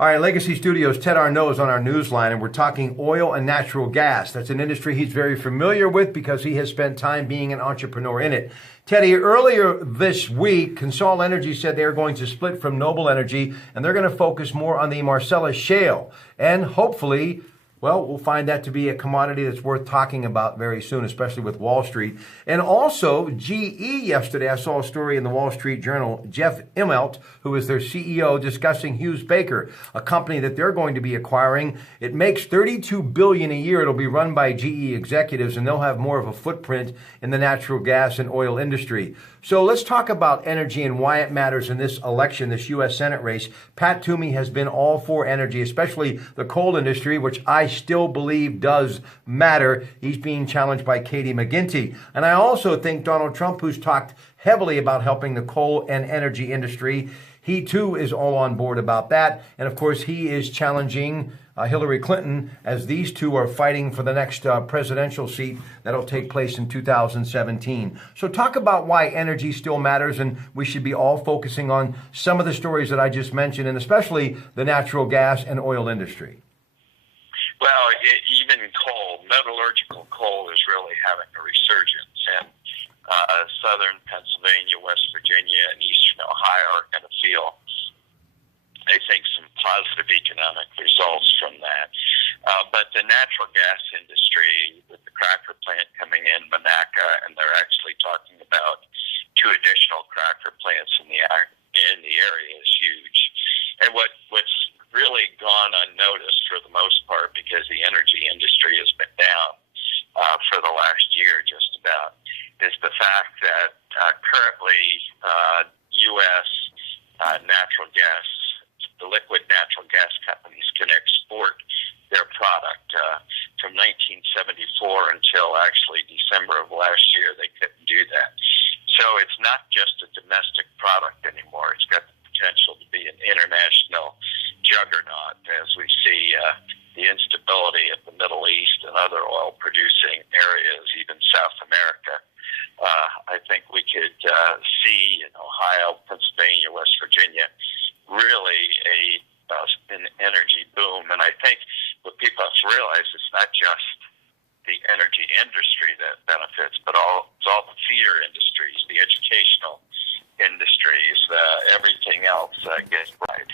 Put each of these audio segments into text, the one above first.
All right, Legacy Studios, Ted Arnaud is on our newsline, and we're talking oil and natural gas. That's an industry he's very familiar with because he has spent time being an entrepreneur in it. Teddy, earlier this week, Consol Energy said they are going to split from Noble Energy, and they're going to focus more on the Marcellus Shale. And hopefully, well, we'll find that to be a commodity that's worth talking about very soon, especially with Wall Street. And also, GE yesterday, I saw a story in the Wall Street Journal, Jeff Immelt, who is their CEO, discussing Hughes Baker, a company that they're going to be acquiring. It makes $32 billion a year. It'll be run by GE executives, and they'll have more of a footprint in the natural gas and oil industry. So let's talk about energy and why it matters in this election, this U.S. Senate race. Pat Toomey has been all for energy, especially the coal industry, which I still believe does matter. He's being challenged by Katie McGinty. And I also think Donald Trump, who's talked heavily about helping the coal and energy industry, he too is all on board about that. And of course, he is challenging Hillary Clinton as these two are fighting for the next presidential seat that'll take place in 2017. So talk about why energy still matters, and we should be all focusing on some of the stories that I just mentioned, and especially the natural gas and oil industry. Well, even coal, metallurgical coal is really having a resurgence, and southern Pennsylvania, West Virginia, and eastern Ohio are going to feel, I think, some positive economic results from that. But the natural gas industry, with the cracker plant coming in Monaca, and they're actually talking about 2 additional cracker plants in the area, is huge. And what's really gone unnoticed for the most part, because the energy industry has been down for the last year just about, is the fact that currently U.S. natural gas, the liquid natural gas companies can export their product. From 1974 until actually December of last year, they couldn't do that. So it's not just a domestic product anymore. It's got the potential to be an international juggernaut as we see the instability of the Middle East and other oil-producing areas, even South America. I think we could see in Ohio, Pennsylvania, West Virginia, really an energy boom. And I think what people have to realize is not just the energy industry that benefits, but it's all the feeder industries, the educational industries, everything else gets right.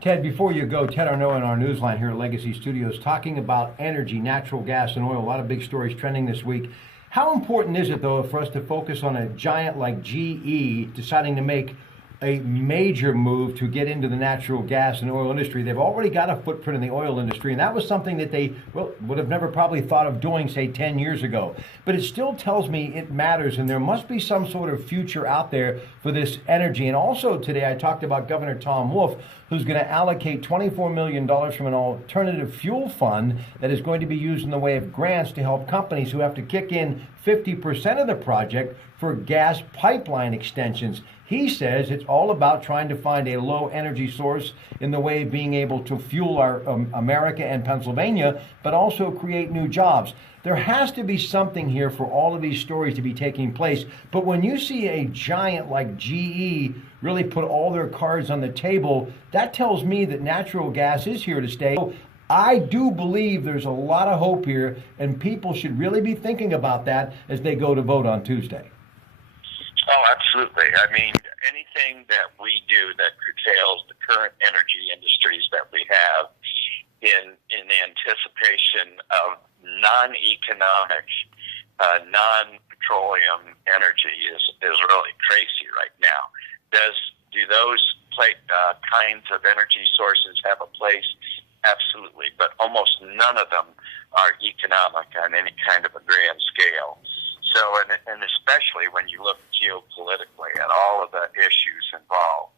Ted, before you go, Ted Arnaud in our newsline here at Legacy Studios, talking about energy, natural gas, and oil. A lot of big stories trending this week. How important is it, though, for us to focus on a giant like GE deciding to make a major move to get into the natural gas and oil industry? They've already got a footprint in the oil industry, and that was something that they would have never probably thought of doing, say, 10 years ago. But it still tells me it matters, and there must be some sort of future out there for this energy. And also today I talked about Governor Tom Wolf, who's going to allocate $24 million from an alternative fuel fund that is going to be used in the way of grants to help companies who have to kick in 50% of the project for gas pipeline extensions. He says it's all about trying to find a low energy source in the way of being able to fuel our America and Pennsylvania, but also create new jobs. There has to be something here for all of these stories to be taking place. But when you see a giant like GE really put all their cards on the table, that tells me that natural gas is here to stay. I do believe there's a lot of hope here, and people should really be thinking about that as they go to vote on Tuesday. Oh, absolutely. I mean, anything that we do that curtails the current energy industries that we have in anticipation of non-economic, non-petroleum energy is really crazy right now. Do those kinds of energy sources have a place? Absolutely, but almost none of them are economic on any kind of a grand scale. So, and especially when you look geopolitically at all of the issues involved,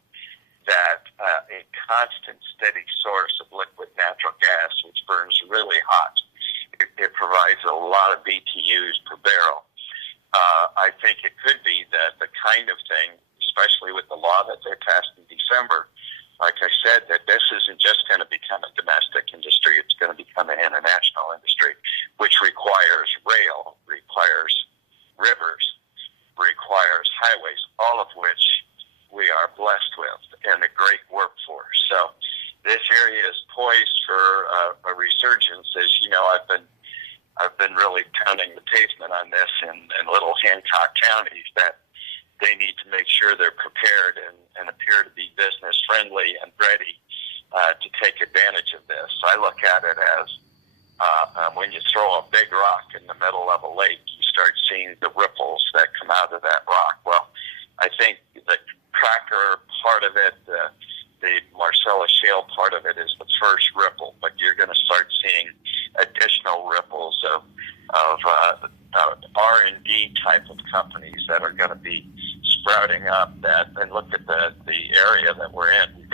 that a constant, steady source of liquid natural gas, which burns really hot, it provides a lot of BTUs per barrel. I think it could be that the kind of thing, especially with the law that they passed in December, like I said, that this isn't just going to become a domestic industry, it's going to become an international industry, which requires rail, requires rivers, requires highways, all of which we are blessed with, and a great workforce. So this area is poised for a resurgence. As you know, I've been really pounding the pavement on this in Little Hancock counties, that they need to make sure they're prepared and appear to be business friendly and ready to take advantage of this. I look at it as when you throw a big rock in the middle of a lake, you start seeing the ripples that come out of that rock. Well, I think the cracker part of it, the Marcellus Shale part of it, is the first ripple, but you're going to start seeing additional ripples of R&D type of companies that are going to be sprouting up. And look at the area that we're in. We've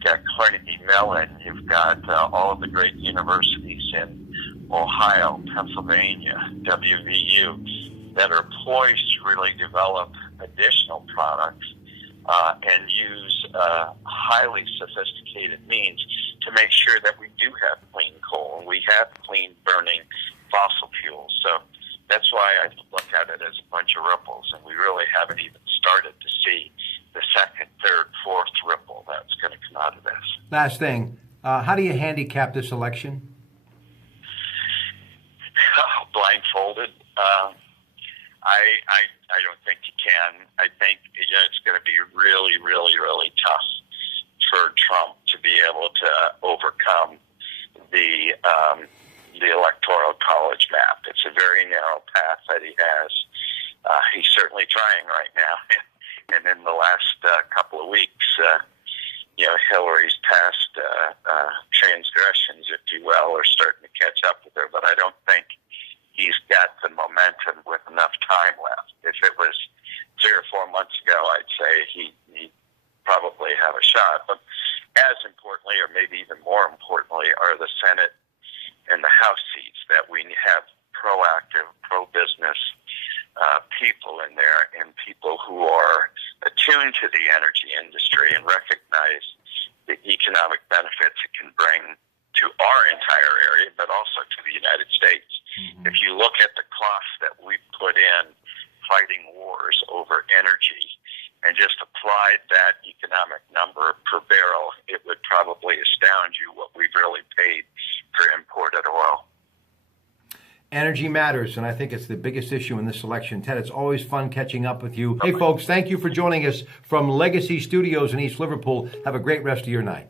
got Carnegie Mellon. You've got all of the great universities in Ohio, Pennsylvania, WVU, that are poised to really develop additional products and use highly sophisticated means to make sure that we do have clean coal and we have clean burning fossil fuels. So that's why I look at it as a bunch of ripples, and we really haven't even started to see the second, third, fourth ripple that's going to come out of this. Last thing, how do you handicap this election? Blindfolded. I don't think you can. I think it's going to be really, really, really tough for Trump to be able to overcome the electoral college map. It's a very narrow path that he has. He's certainly trying right now. And in the last couple of weeks, Hillary's past transgressions, if you will, are starting to catch up with her. But I don't think he's got the momentum with enough time left. If it was 3 or 4 months ago, I'd say he'd probably have a shot. But as importantly, or maybe even more importantly, are the Senate and the House seats, that we have proactive, pro-business people in there, and people who are attuned to the energy industry and recognize the economic benefits it can bring to our entire area, but also to the United States. Mm-hmm. If you look at the costs that we put in fighting wars over energy and just applied that economic number per barrel, it would probably astound you what we've really paid for imported oil. Energy matters, and I think it's the biggest issue in this election. Ted, it's always fun catching up with you. Hey, folks, thank you for joining us from Legacy Studios in East Liverpool. Have a great rest of your night.